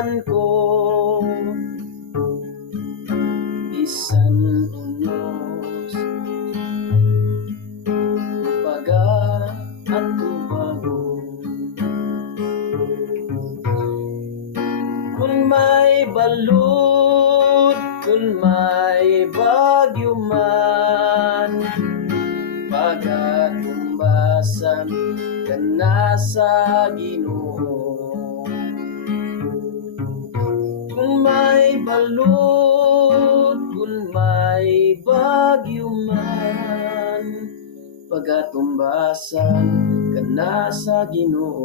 pagkahuman ko, bisan unos baga at tubago. Kung may balud, kung may bagyo man, pagatumbasan ka na sa Ginoo. Kung may balud, kung may bagyo man, pagatumbasan ka na sa Ginoo.